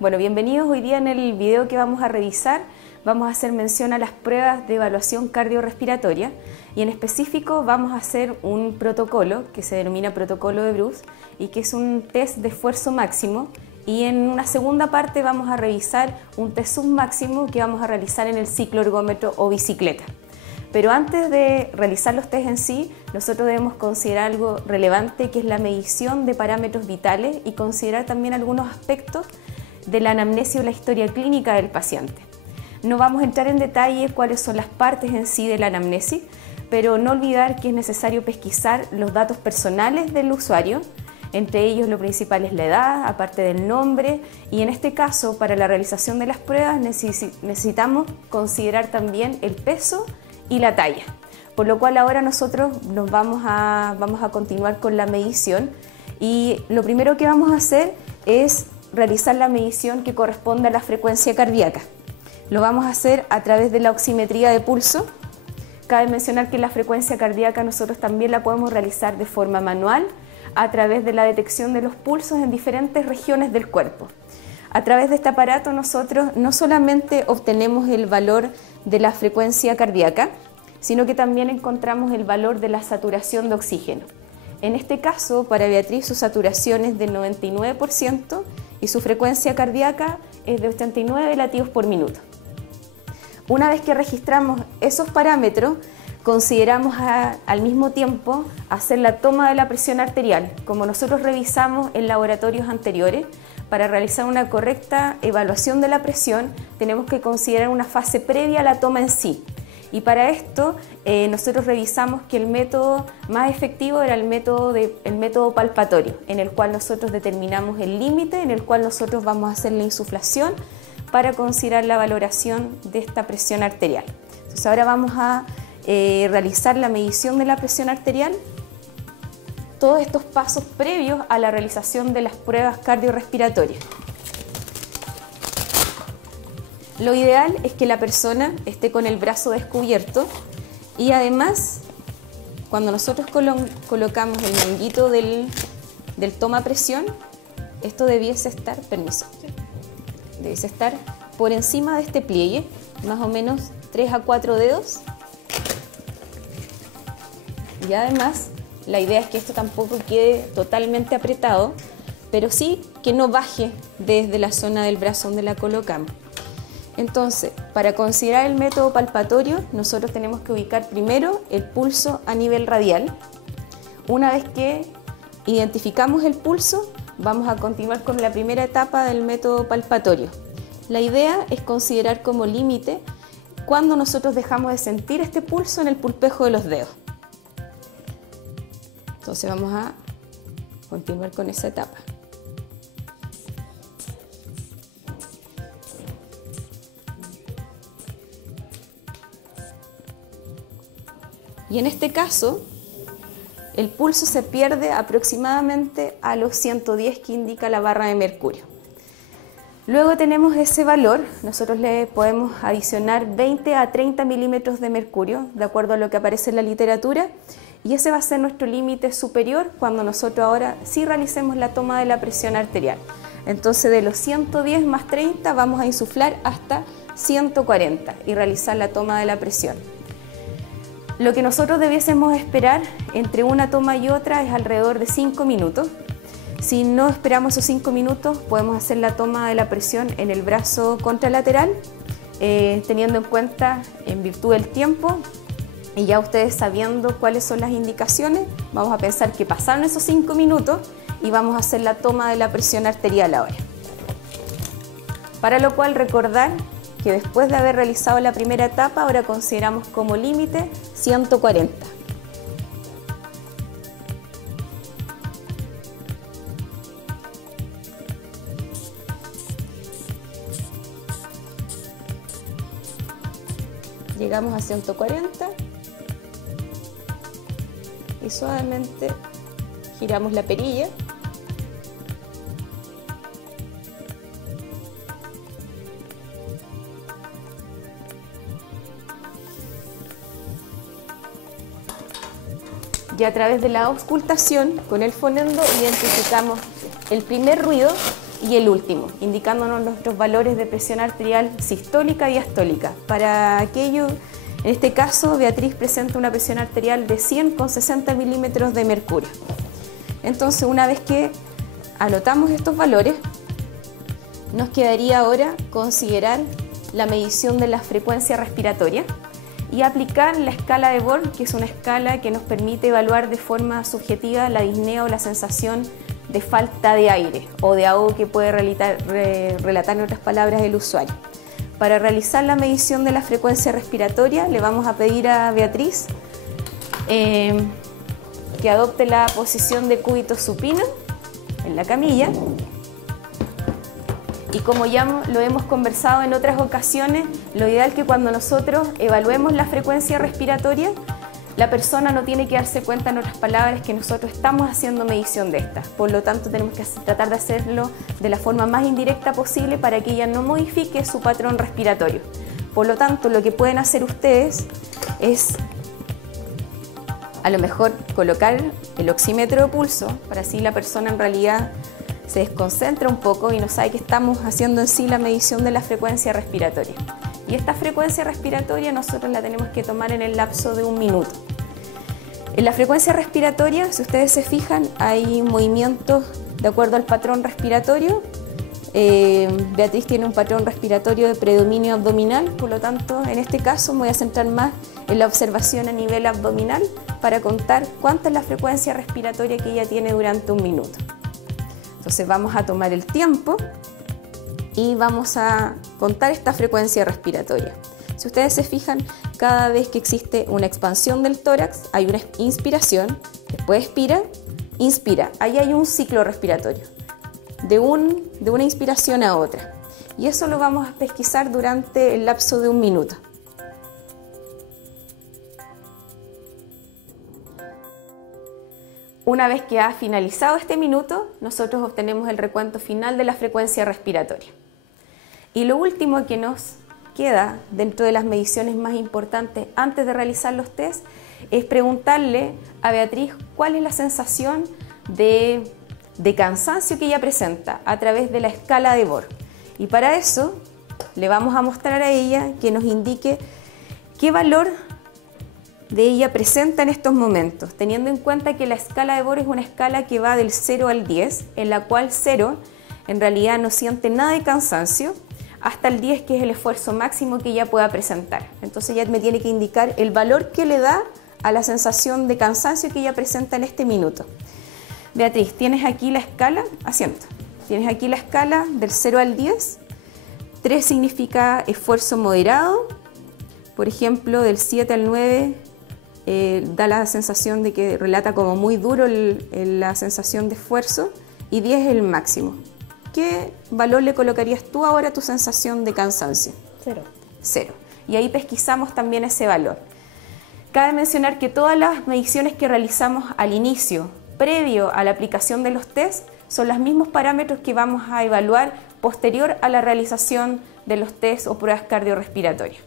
Bueno, bienvenidos. Hoy día en el video que vamos a revisar vamos a hacer mención a las pruebas de evaluación cardiorrespiratoria y en específico vamos a hacer un protocolo que se denomina protocolo de Bruce y que es un test de esfuerzo máximo, y en una segunda parte vamos a revisar un test submáximo que vamos a realizar en el ciclo ergómetro o bicicleta. Pero antes de realizar los test en sí, nosotros debemos considerar algo relevante, que es la medición de parámetros vitales y considerar también algunos aspectos de la anamnesia o la historia clínica del paciente. No vamos a entrar en detalle cuáles son las partes en sí de la anamnesis, pero no olvidar que es necesario pesquisar los datos personales del usuario. Entre ellos lo principal es la edad, aparte del nombre, y en este caso para la realización de las pruebas necesitamos considerar también el peso y la talla, por lo cual ahora nosotros vamos a continuar con la medición, y lo primero que vamos a hacer es realizar la medición que corresponde a la frecuencia cardíaca. Lo vamos a hacer a través de la oximetría de pulso. Cabe mencionar que la frecuencia cardíaca nosotros también la podemos realizar de forma manual a través de la detección de los pulsos en diferentes regiones del cuerpo. A través de este aparato nosotros no solamente obtenemos el valor de la frecuencia cardíaca, sino que también encontramos el valor de la saturación de oxígeno. En este caso, para Beatriz, su saturación es del 99% y su frecuencia cardíaca es de 89 latidos por minuto. Una vez que registramos esos parámetros, consideramos al mismo tiempo hacer la toma de la presión arterial, como nosotros revisamos en laboratorios anteriores. Para realizar una correcta evaluación de la presión, tenemos que considerar una fase previa a la toma en sí. Y para esto nosotros revisamos que el método más efectivo era el método palpatorio, en el cual nosotros determinamos el límite en el cual nosotros vamos a hacer la insuflación para considerar la valoración de esta presión arterial. Entonces ahora vamos a realizar la medición de la presión arterial. Todos estos pasos previos a la realización de las pruebas cardiorrespiratorias. Lo ideal es que la persona esté con el brazo descubierto, y además cuando nosotros colocamos el manguito del toma presión, esto debiese estar, debiese estar por encima de este pliegue, más o menos 3 a 4 dedos, y además la idea es que esto tampoco quede totalmente apretado, pero sí que no baje desde la zona del brazo donde la colocamos. Entonces, para considerar el método palpatorio, nosotros tenemos que ubicar primero el pulso a nivel radial. Una vez que identificamos el pulso, vamos a continuar con la primera etapa del método palpatorio. La idea es considerar como límite cuando nosotros dejamos de sentir este pulso en el pulpejo de los dedos. Entonces vamos a continuar con esa etapa. Y en este caso, el pulso se pierde aproximadamente a los 110 que indica la barra de mercurio. Luego tenemos ese valor, nosotros le podemos adicionar 20 a 30 milímetros de mercurio, de acuerdo a lo que aparece en la literatura, y ese va a ser nuestro límite superior cuando nosotros ahora sí realicemos la toma de la presión arterial. Entonces de los 110 más 30 vamos a insuflar hasta 140 y realizar la toma de la presión. Lo que nosotros debiésemos esperar entre una toma y otra es alrededor de 5 minutos. Si no esperamos esos 5 minutos, podemos hacer la toma de la presión en el brazo contralateral, teniendo en cuenta, en virtud del tiempo, y ya ustedes sabiendo cuáles son las indicaciones, vamos a pensar que pasaron esos 5 minutos y vamos a hacer la toma de la presión arterial ahora. Para lo cual recordar que después de haber realizado la primera etapa, ahora consideramos como límite 140. Llegamos a 140 y suavemente giramos la perilla. Y a través de la auscultación con el fonendo identificamos el primer ruido y el último, indicándonos nuestros valores de presión arterial sistólica y diastólica. Para aquello, en este caso, Beatriz presenta una presión arterial de 100 con 60 milímetros de mercurio. Entonces, una vez que anotamos estos valores, nos quedaría ahora considerar la medición de la frecuencia respiratoria y aplicar la escala de Born, que es una escala que nos permite evaluar de forma subjetiva la disnea o la sensación de falta de aire o de ahogo que puede relatar en otras palabras el usuario. Para realizar la medición de la frecuencia respiratoria le vamos a pedir a Beatriz que adopte la posición de cúbito supino en la camilla. Y como ya lo hemos conversado en otras ocasiones, lo ideal es que cuando nosotros evaluemos la frecuencia respiratoria, la persona no tiene que darse cuenta, en otras palabras, que nosotros estamos haciendo medición de esta. Por lo tanto, tenemos que tratar de hacerlo de la forma más indirecta posible para que ella no modifique su patrón respiratorio. Por lo tanto, lo que pueden hacer ustedes es a lo mejor colocar el oxímetro de pulso, para así la persona en realidad se desconcentra un poco y no sabe que estamos haciendo en sí la medición de la frecuencia respiratoria. Y esta frecuencia respiratoria nosotros la tenemos que tomar en el lapso de 1 minuto. En la frecuencia respiratoria, si ustedes se fijan, hay movimientos de acuerdo al patrón respiratorio. Beatriz tiene un patrón respiratorio de predominio abdominal, por lo tanto, en este caso me voy a centrar más en la observación a nivel abdominal para contar cuánta es la frecuencia respiratoria que ella tiene durante 1 minuto. Entonces vamos a tomar el tiempo y vamos a contar esta frecuencia respiratoria. Si ustedes se fijan, cada vez que existe una expansión del tórax, hay una inspiración, después expira, inspira. Ahí hay un ciclo respiratorio, de una inspiración a otra. Y eso lo vamos a pesquisar durante el lapso de 1 minuto. Una vez que ha finalizado este minuto, nosotros obtenemos el recuento final de la frecuencia respiratoria. Y lo último que nos queda dentro de las mediciones más importantes antes de realizar los test es preguntarle a Beatriz cuál es la sensación de cansancio que ella presenta a través de la escala de Born. Y para eso le vamos a mostrar a ella que nos indique qué valor de ella presenta en estos momentos, teniendo en cuenta que la escala de Born es una escala que va del 0 al 10, en la cual 0 en realidad no siente nada de cansancio, hasta el 10 que es el esfuerzo máximo que ella pueda presentar. Entonces ella me tiene que indicar el valor que le da a la sensación de cansancio que ella presenta en este minuto. Beatriz, tienes aquí la escala, asiento, tienes aquí la escala del 0 al 10, 3 significa esfuerzo moderado, por ejemplo del 7 al 9 da la sensación de que relata como muy duro la sensación de esfuerzo, y 10 es el máximo. ¿Qué valor le colocarías tú ahora a tu sensación de cansancio? 0. 0. Y ahí pesquisamos también ese valor. Cabe mencionar que todas las mediciones que realizamos al inicio, previo a la aplicación de los test, son los mismos parámetros que vamos a evaluar posterior a la realización de los test o pruebas cardiorrespiratorias.